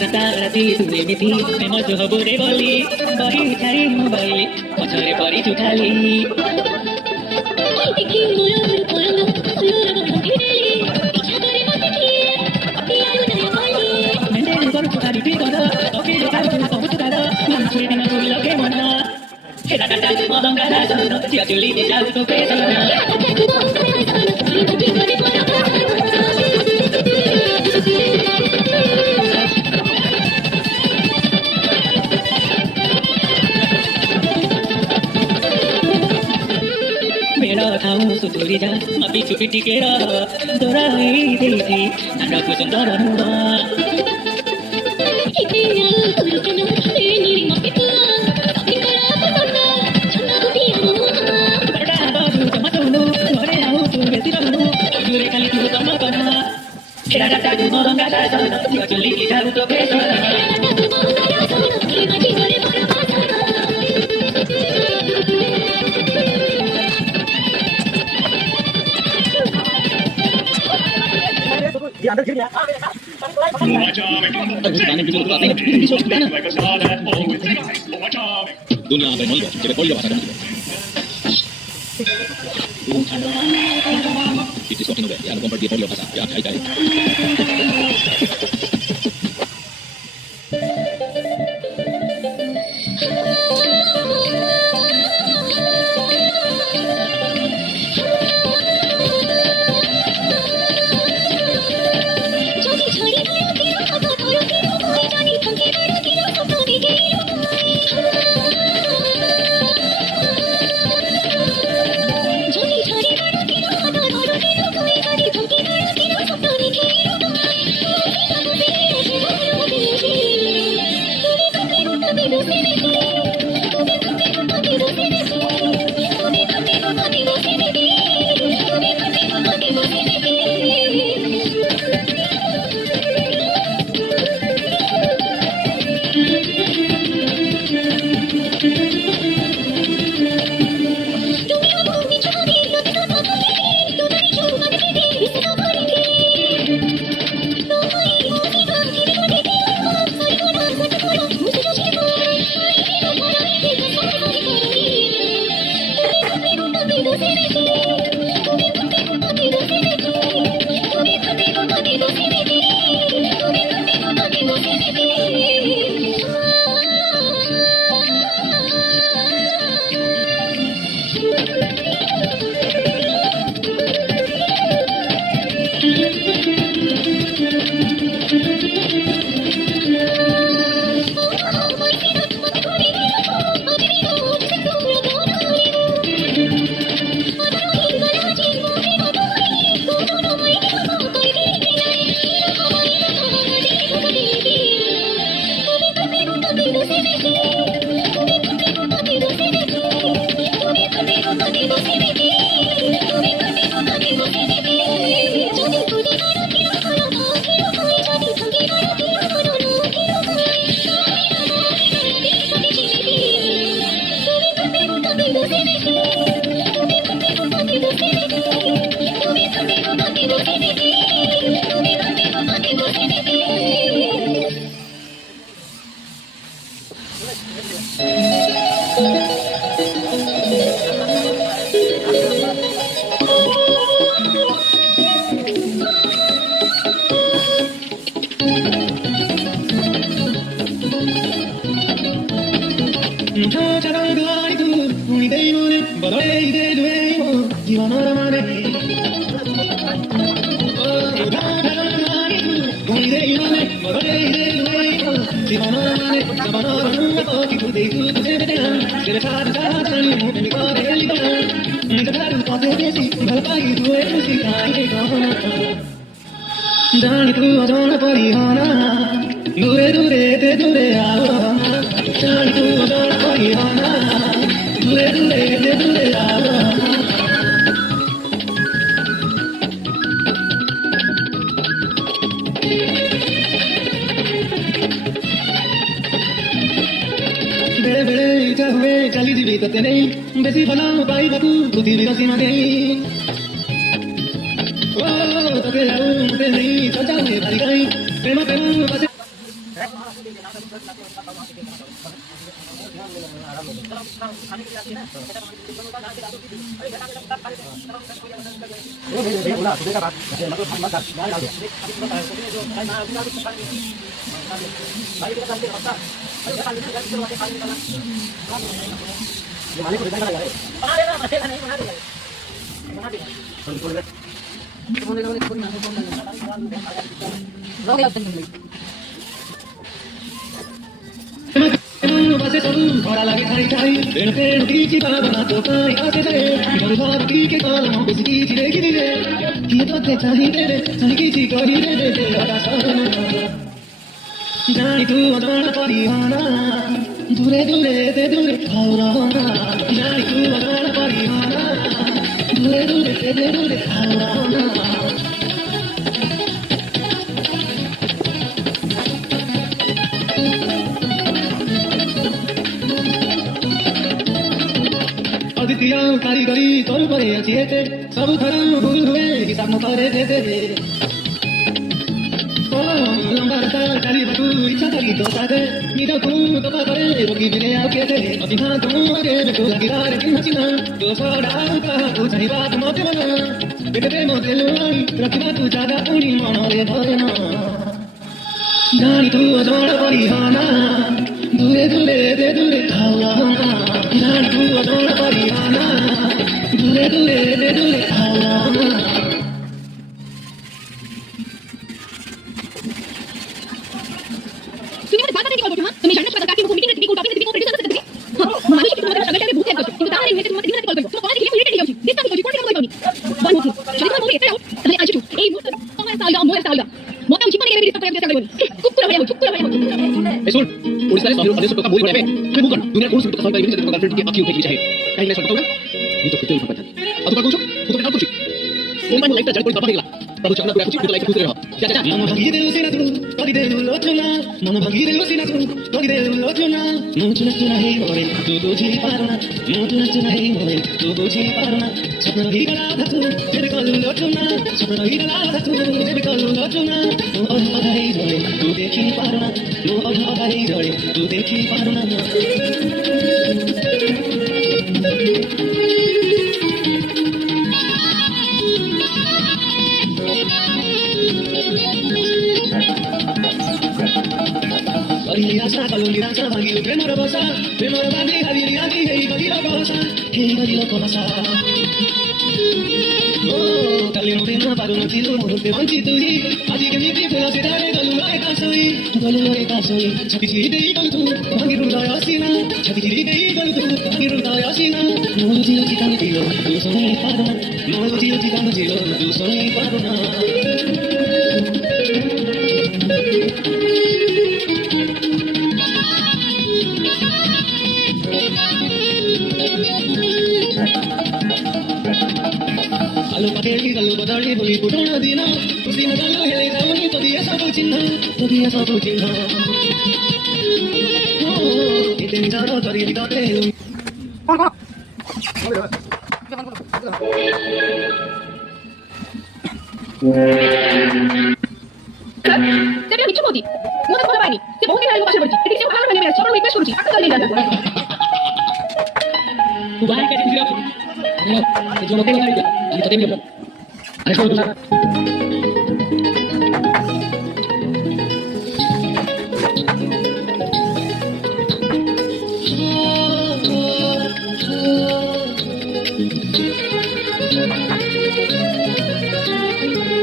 राताराती तुले मिति मैं जो हबोरे बोली बही उठाई मोबाइल पछरे परी जुठाली देखि मोयो मोर कोलो सुयो भंगिरेली इच्छा करे मते किए पियारो नय बोली मेंदे कर छुटारी टी गदा ओके देखा तुम सब छुटादा मन छुरी न तुम लगे मना हेरा डाटा मदंगा राजा चिया चुली के जाऊ तो पे चलना सुतुरी जा अभी चुपी टिके दोराई देती नंदा को सुंदर अनुरा इतिया कुलकना तेनी मपिता अभी करा पसंदा छन्ना गुटी अनुरा बड़ा बाबू जमतुनु घरे आओ तू बेती रहनु जुरे खाली तू कमा करना हेरा डाटा तू मरंगा राजा तू चली की जाऊ तो बेसा दुनिया में नहीं है जब कोई बात नहीं itu suatu novel yang komparti polio bahasa ya kai जानी तू अजान परी होना दूरे दूरे ते दूरे आओ जानी तू अजान परी होना दूरे दूरे ते दूरे आओ बेड़े बेड़े इच्छा हुए चली जीवी तते नहीं बेसी भला पाई बतू बुद्धि विकासी मा गई तके आऊं ते नहीं सोचा में भरी गई प्रेम प्रेम बसे बसे सब थोड़ा लगे खाई खाई पेड़ पेड़ की चिता बना तो काई आते चले घर घर की के कालों पे सी चिरे की रे ये तो ते चाहिए रे चल की ची कोई रे दे तेरा सावन जानी तू अजान परी होना दूरे दूरे ते दूरे खाओ रहना जानी तू अजान परी होना दूरे दूरे ते दूरे खाओ रहना अदितिया कारीगरी तोर परे अच्छी है सब धर्म भूल हुए हिसाब न करे देते ओ लंबा रता काली बतू इच्छा थकी तो साथे नीदा तू तो करे रोकी बिने आके थे अभी हां तुम आगे बेटू लगी रात की हसीना तो सोड़ा का तू सही बात मोते बना बेटे मोते लुआई रखना तू ज्यादा उड़ी मनो रे धरना जानी तू अजान परी होना दूरे दूरे ते दूरे खाओ रहना जानी तू अजान परी होना दूरे दूरे ते दूरे खाओ रहना तुम्ही मला बात नाही कॉल करतो तुम्ही जाणत का की मी मीटिंग साठी कॉल टाकते तुम्ही प्रोड्युसर असते हां मला किती तुम्हाला सगळ्या भूक करतो तुम्ही तारे हे तुम्ही मीटिंग साठी कॉल करतो कोणाची किती लेट येऊची दिसता की कोणी कॉल करतो वन मोठी शरीर मोठी येते आहोत आणि आज तू ए मोठा तुम्हाला सालगा मोठा सालगा मोठा उची पण गेली दिसता प्रयत्न सगळे खूप तुला भया ए सुन ओडिसा से आदेश तो का बोल रहे हैं मैं बुकन दुनिया कोर्स तो सॉल्व करने के गर्लफ्रेंड की आंखें उठे चाहिए कहीं नहीं सकता ना ये तो कुछ नहीं पता अब तो कुछ तो क्या कुछ मोबाइल लाइफ जल कोई पापा निकला बाबू चकना पूरा कुछ तो लाइफ खुद रहो क्या क्या मन भागी दे उसे ना तू कदी दे लोचना मन भागी दे उसे ना तू कदी दे लोचना मुझ नचना है मोरे तू बुझी पारना मुझ नचना है मोरे तू बुझी पारना सपन ही गला धतू तेरे कल लोचना सपन ही गला धतू तेरे कल लोचना तू अधबाई जोड़े तू देखी पारना तू अधबाई जोड़े तू देखी पारना निराशा कलू निराशा भागी प्रेमर बसा प्रेमर बांधी हरी आदि हे गदिलो कहसा ओ कली नो प्रेम पारु न चिलो मुहूर्ते बंची तुही आजि केमिति फेला से डाले गलु रे कासोई छपि चिरी देई गल तू भागी हृदय असीना छपि चिरी देई गल तू भागी हृदय असीना मोर जियो चितान दिलो तू सोई पारना मोर जियो चितान दिलो तू सोई पारना आलू पकेड़ी गलू बदाड़ी बोली पुटोना दीना उसी न गलू हेले जाऊनी तो दिया सब चिन्ह ओ इतनी जानो तरी दिखाते हैं সেটা কিছু বলতি মনে কথা পাইনি সে বহুদিন আগে পাশে পড়ছি এদিকে ভালো নেমে আসছে সবার রিকোয়েস্ট করছি টাকা দিন দাদা Kubahan ka din sila. Ano? Medyo motel na rin ka. Hindi ka din ka. Ano sa utusan?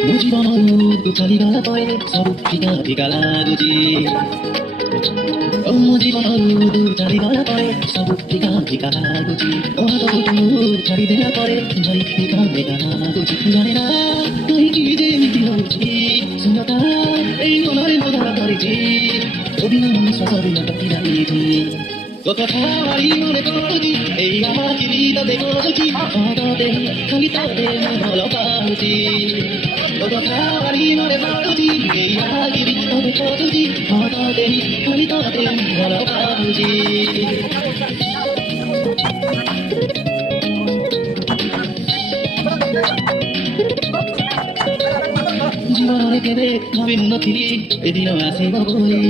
Mujibanau chaliga pae sabu fika fika laguji. Mujibanau chaliga pae sabu fika fika laguji. Ohato tu chali dena pare mari fika fika laguji. Jane na kahi ki je miti hoji. Sunata ei monare modara kariji. Odina mani sasari na kati raiji. Kokatawari mone koji ei ama kirita de koji. Ohato de kagita de mola pauji. Kokatawari mone koji ei ama kirita de koji. Ohato de kagita de mola pauji. জীবনে কেবে ভাবিন নথিলি এদিন আসিব বলি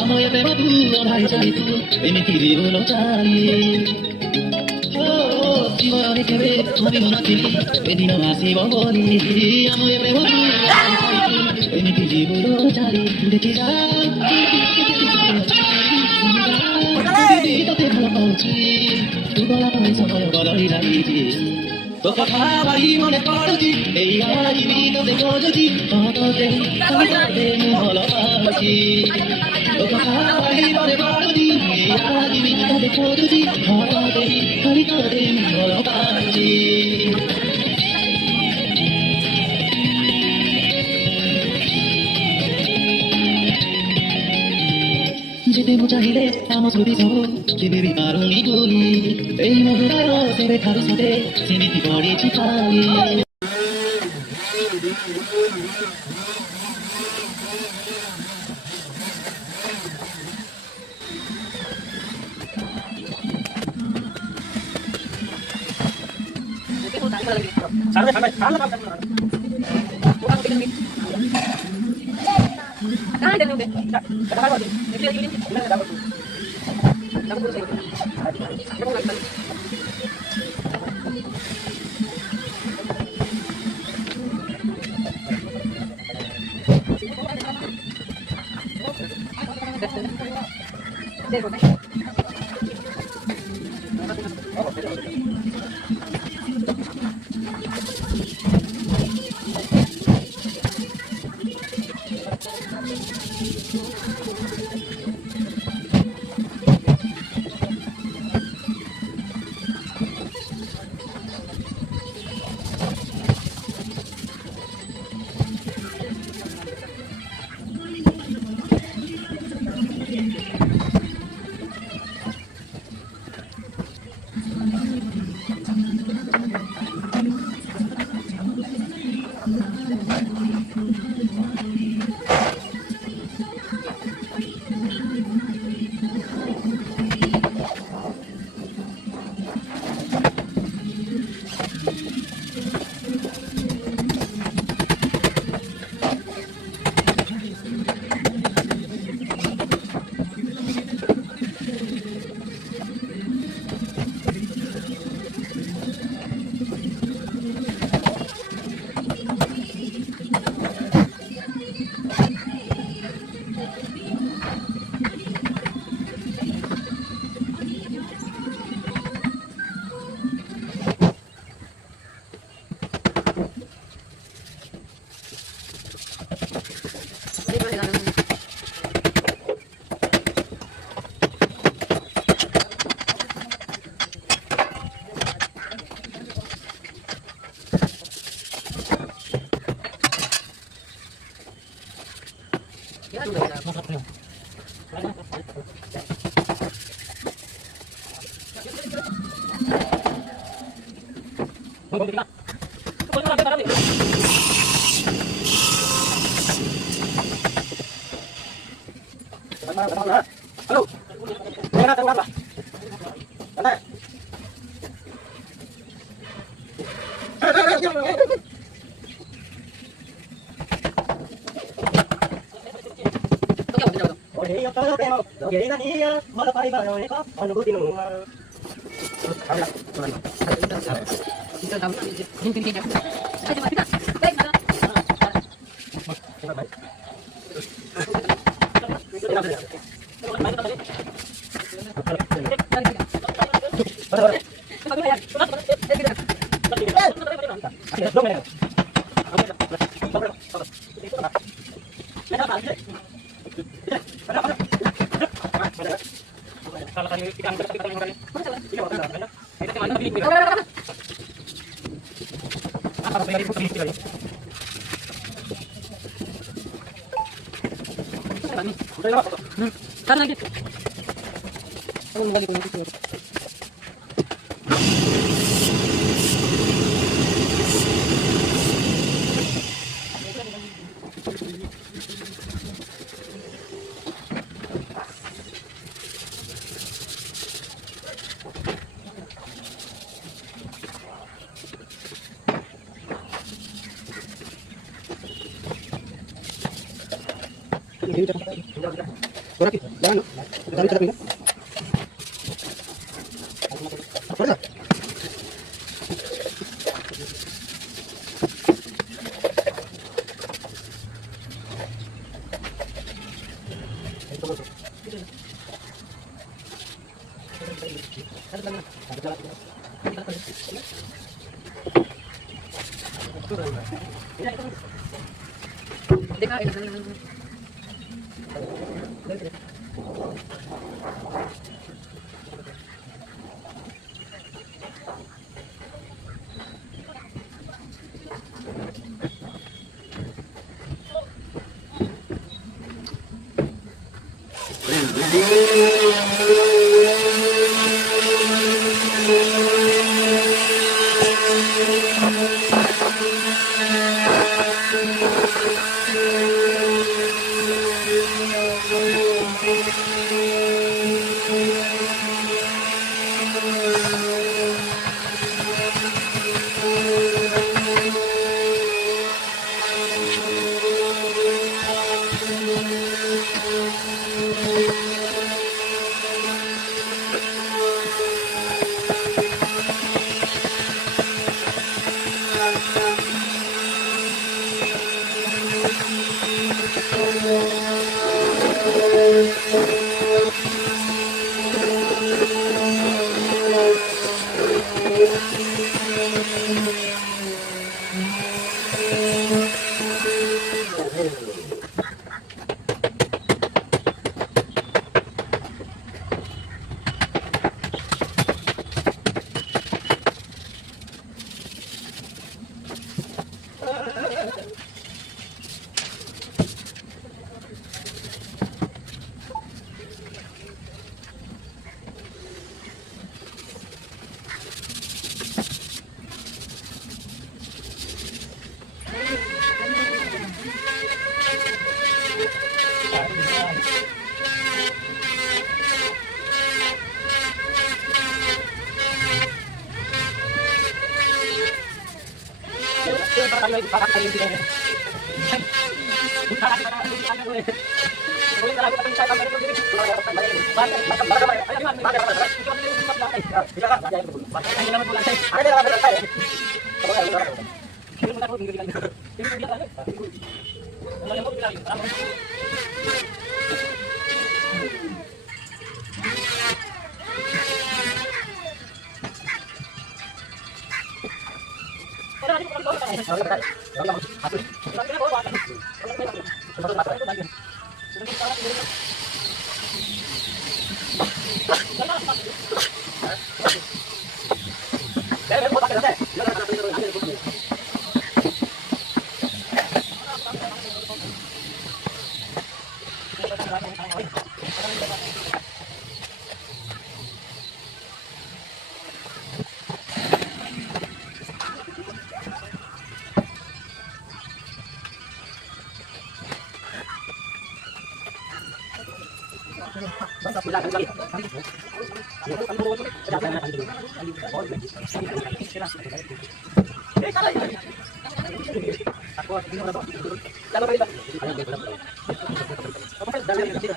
আমায় প্রেম তু অধাই চাইতু এমিতি জীবন চালি জীবনে কেবে ভাবিন নথিলি এদিন আসিব বলি আমায় প্রেম তু অধাই চাইতু এমিতি জীবন চালি দেখি যা তোতে ভালো পাউছি তু গলা পাই সময় বদলি যাইছি তো কথা বাড়ি মনে পড়ুছি এই আমার জীবিততে খোঁজুছি কততে কবিতাতে ভালো পাচ্ছি তো কথা বাড়ি মনে পড়ুছি এই আমার জীবিততে খোঁজুছি কততে কবিতাতে ভালো পাচ্ছি যেতে চাহিলে আমার ছবি সব কেবে পারুনি বলি এই মধুরায় সেবে খাবি সাথে সেমিতি পড়েছি পাই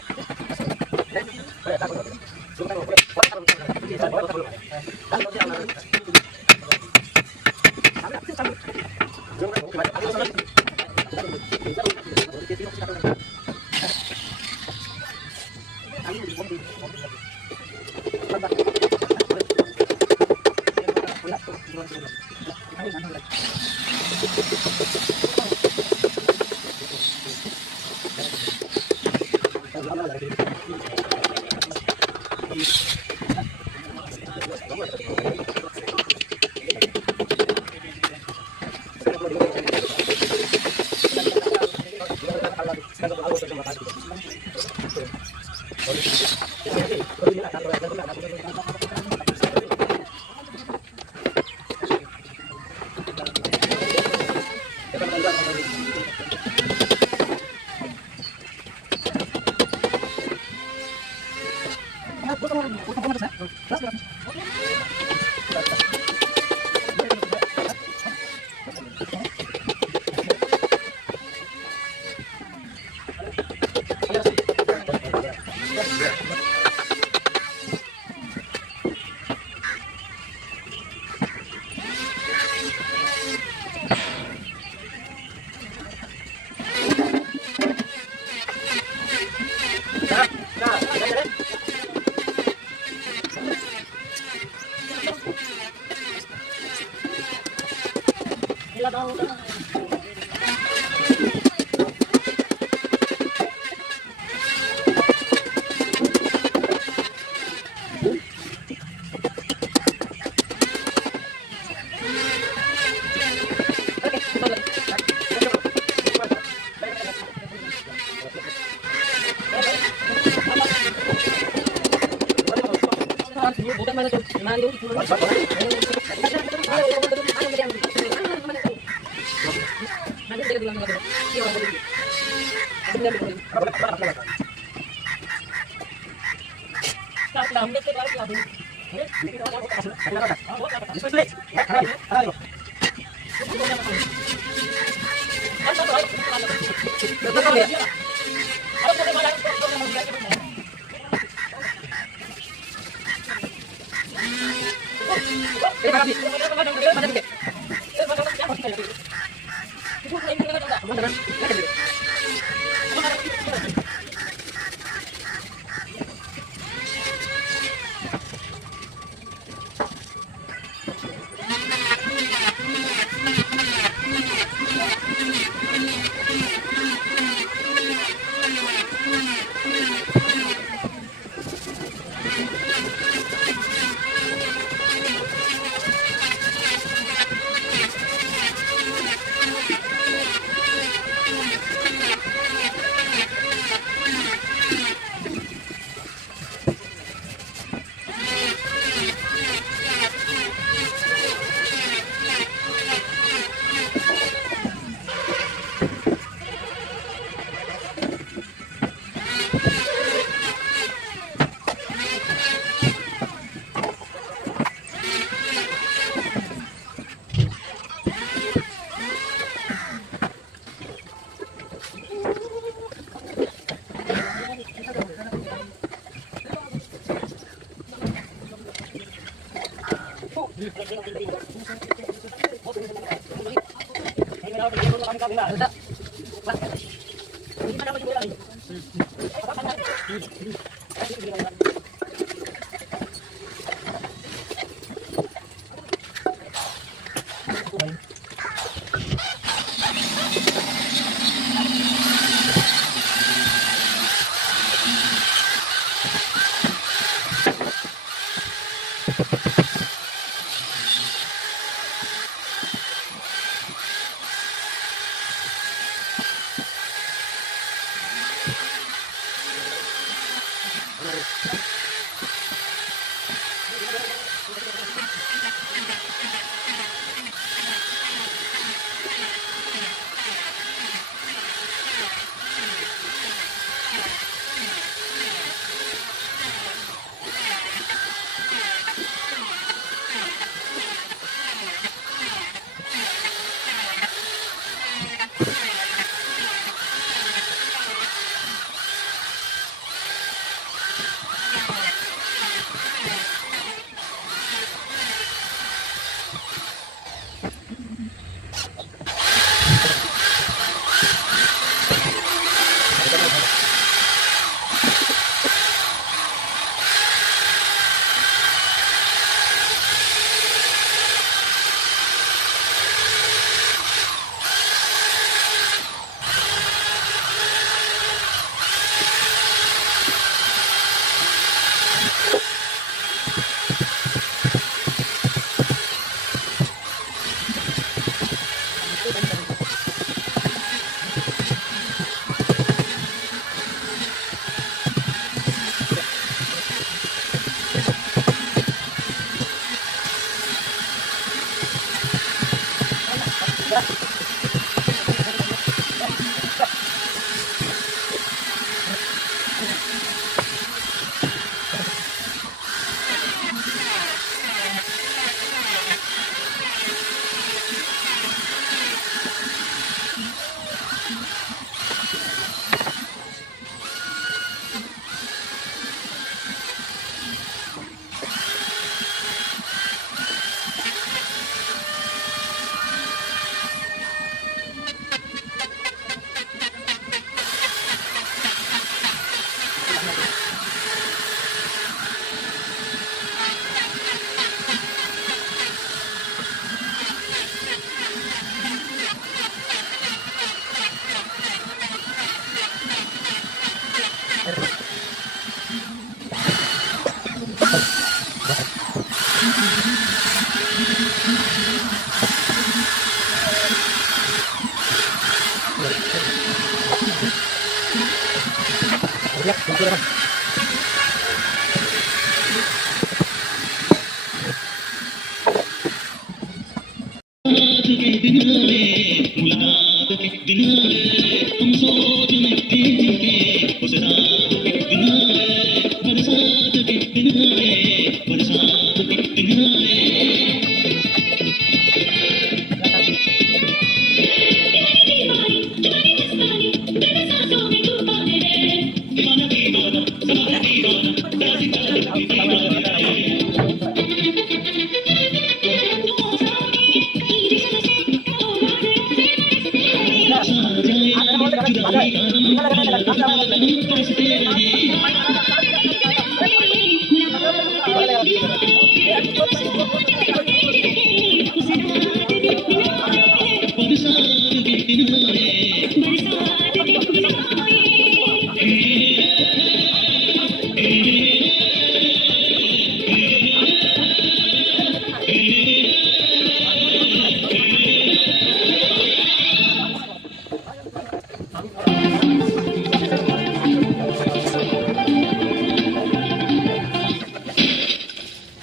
Aku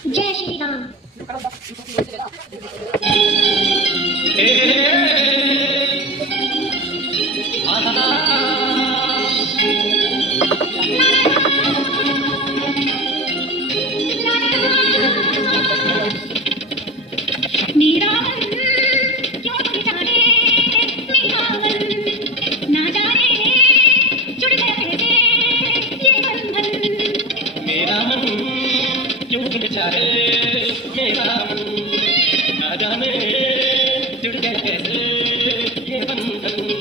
जय श्री राम। मेरा मन क्यों जाने, मेरा मन ना जाने जुड़ गया कैसे ये बंधन। मेरा मन क्यों बेचारे, मेरा मन ना जाने जुड़ गया कैसे ये बंधन।